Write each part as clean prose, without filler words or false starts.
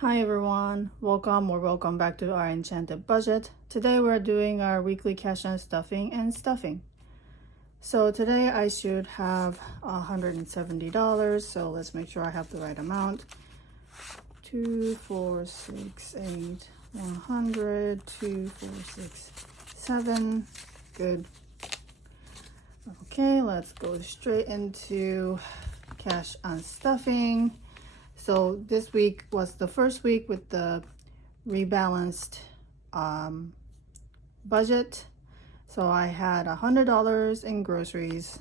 Hi everyone, welcome back to Our Enchanted Budget. Today we're doing our weekly cash and stuffing and stuffing. So today I should have $170, so let's make sure I have the right amount. 2, 4, 6, 8, 100, 2, 4, 6, 7, good. Okay, let's go straight into cash and stuffing. So this week was the first week with the rebalanced budget. So I had $100 in groceries,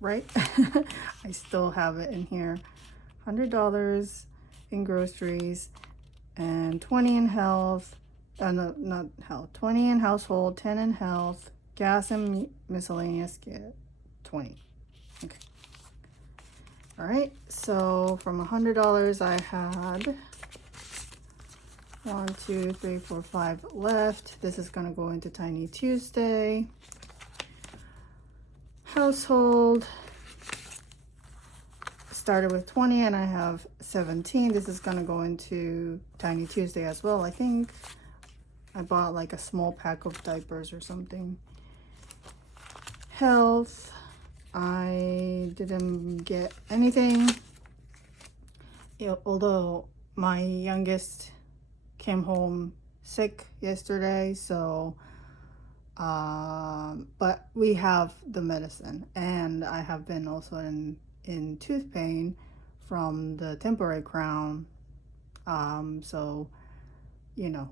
right? I still have it in here. $100 in groceries and 20 in health. No, not health. 20 in household, 10 in health, gas and miscellaneous get 20. Okay. All right, so from $100 I had 1, 2, 3, 4, 5 left. This is gonna go into Tiny Tuesday. Household started with 20 and I have 17. This is gonna go into Tiny Tuesday as well. I think I bought like a small pack of diapers or something. Health, I didn't get anything, although my youngest came home sick yesterday, so but we have the medicine, and I have been also in tooth pain from the temporary crown, so you know.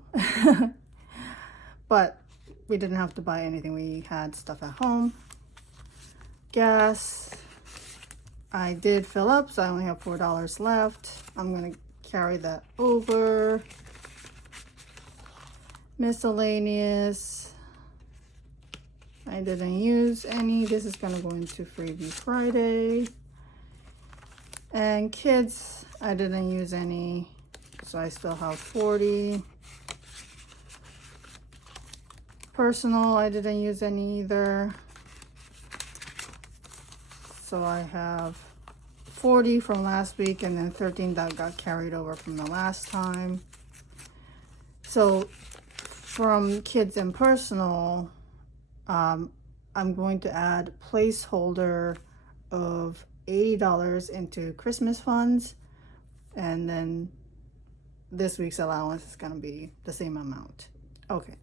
But we didn't have to buy anything. We had stuff at home. Gas, I did fill up, so I only have $4 left. I'm gonna carry that over. Miscellaneous, I didn't use any. This is gonna go into Freebie Friday. And kids, I didn't use any, so I still have 40. Personal, I didn't use any either. So I have 40 from last week and then 13 that got carried over from the last time. So from kids and personal, I'm going to add placeholder of $80 into Christmas funds, and then this week's allowance is going to be the same amount. Okay,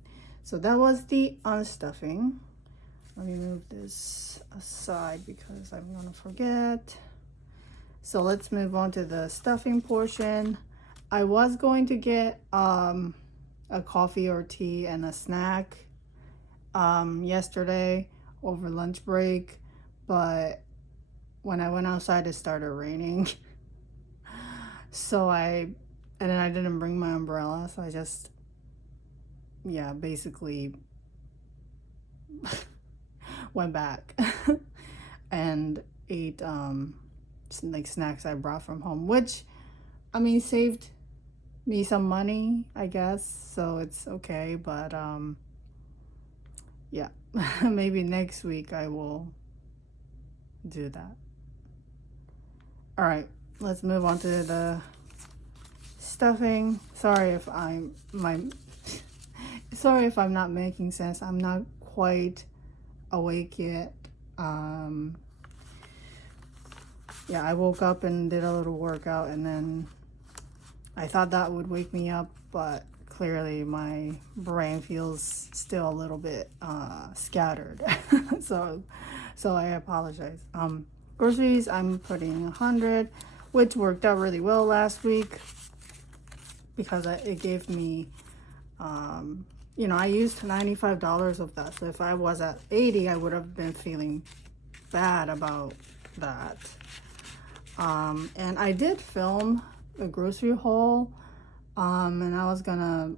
so that was the unstuffing. Let me move this aside because I'm gonna forget. So let's move on to the stuffing portion. I was going to get a coffee or tea and a snack yesterday over lunch break, but when I went outside it started raining. So and then I didn't bring my umbrella, so I just, yeah, basically went back and ate like snacks I brought from home, which I mean saved me some money, I guess, so it's okay. But yeah, maybe next week I will do that. All right, let's move on to the stuffing. Sorry if I'm not making sense. I'm not quite awake yet. Yeah, I woke up and did a little workout, and then I thought that would wake me up, but clearly my brain feels still a little bit scattered. so I apologize. Groceries, I'm putting 100, which worked out really well last week because it gave me you know, I used $95 of that. So if I was at 80, I would have been feeling bad about that. And I did film a grocery haul, and I was gonna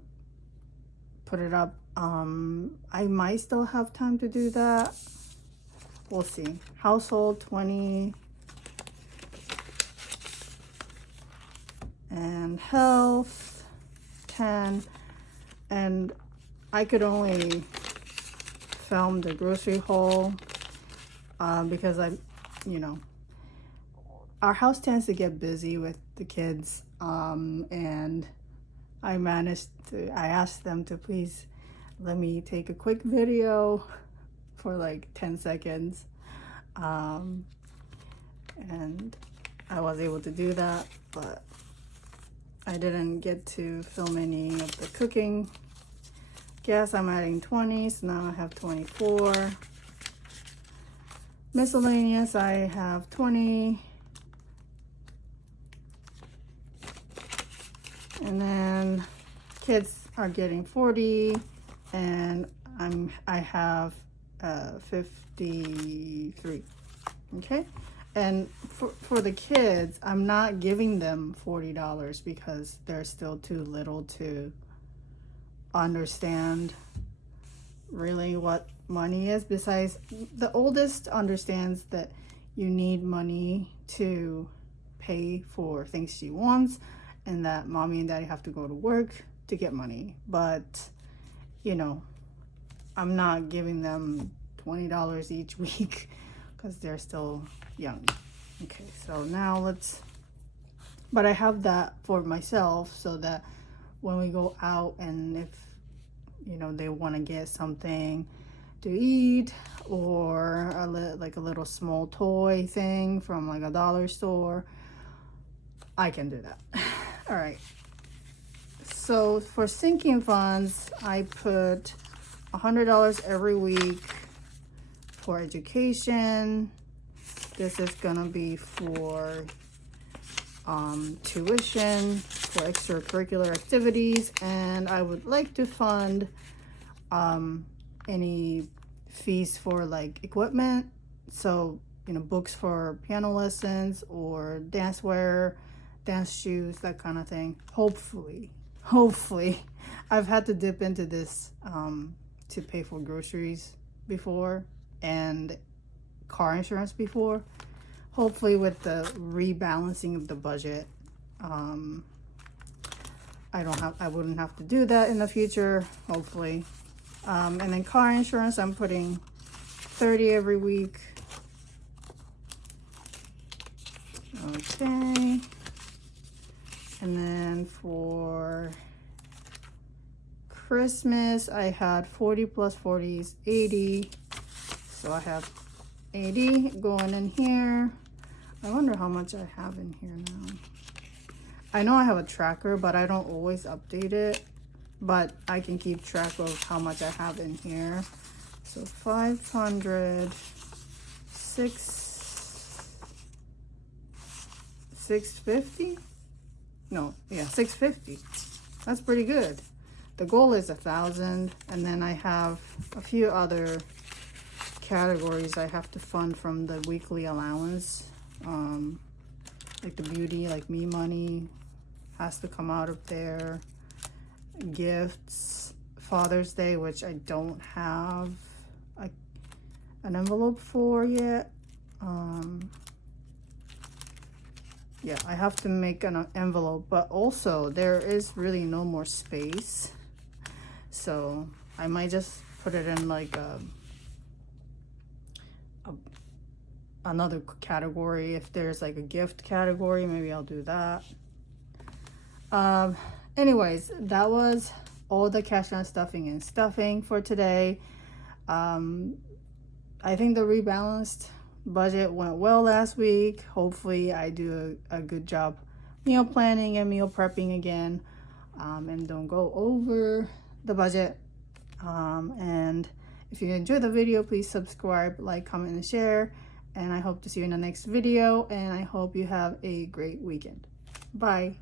put it up. I might still have time to do that. We'll see. Household 20. And health 10. And I could only film the grocery haul because you know, our house tends to get busy with the kids and I asked them to please let me take a quick video for like 10 seconds. And I was able to do that, but I didn't get to film any of the cooking. Gas, I'm adding 20, so now I have 24. Miscellaneous, I have 20. And then kids are getting 40, and I have 53. Okay, and for the kids, I'm not giving them $40 because they're still too little to understand really what money is. Besides, the oldest understands that you need money to pay for things she wants, and that mommy and daddy have to go to work to get money. But you know, I'm not giving them $20 each week because they're still young. Okay, so now but I have that for myself so that when we go out, and if you know they want to get something to eat, or like a little small toy thing from like a dollar store, I can do that. All right, so for sinking funds, I put $100 every week for education. This is gonna be for tuition, for extracurricular activities, and I would like to fund any fees for like equipment. So, you know, books for piano lessons or dance wear, dance shoes, that kind of thing. Hopefully. I've had to dip into this to pay for groceries before and car insurance before. Hopefully with the rebalancing of the budget, I wouldn't have to do that in the future, hopefully. And then car insurance, I'm putting $30 every week. Okay. And then for Christmas, I had 40 plus 40 is 80. So I have 80 going in here. I wonder how much I have in here now. I know I have a tracker, but I don't always update it. But I can keep track of how much I have in here. So 500, 650? No, yeah, 650. That's pretty good. The goal is 1,000, and then I have a few other categories I have to fund from the weekly allowance. Like the beauty, like me money has to come out of there. Gifts, Father's Day, which I don't have an envelope for yet. Yeah, I have to make an envelope, but also there is really no more space, so I might just put it in like another category. If there's like a gift category, maybe I'll do that. Anyways, that was all the cash on stuffing and stuffing for today. I think the rebalanced budget went well last week. Hopefully I do a good job meal planning and meal prepping again, and don't go over the budget. And if you enjoyed the video, please subscribe, like, comment, and share. And I hope to see you in the next video, and I hope you have a great weekend. Bye.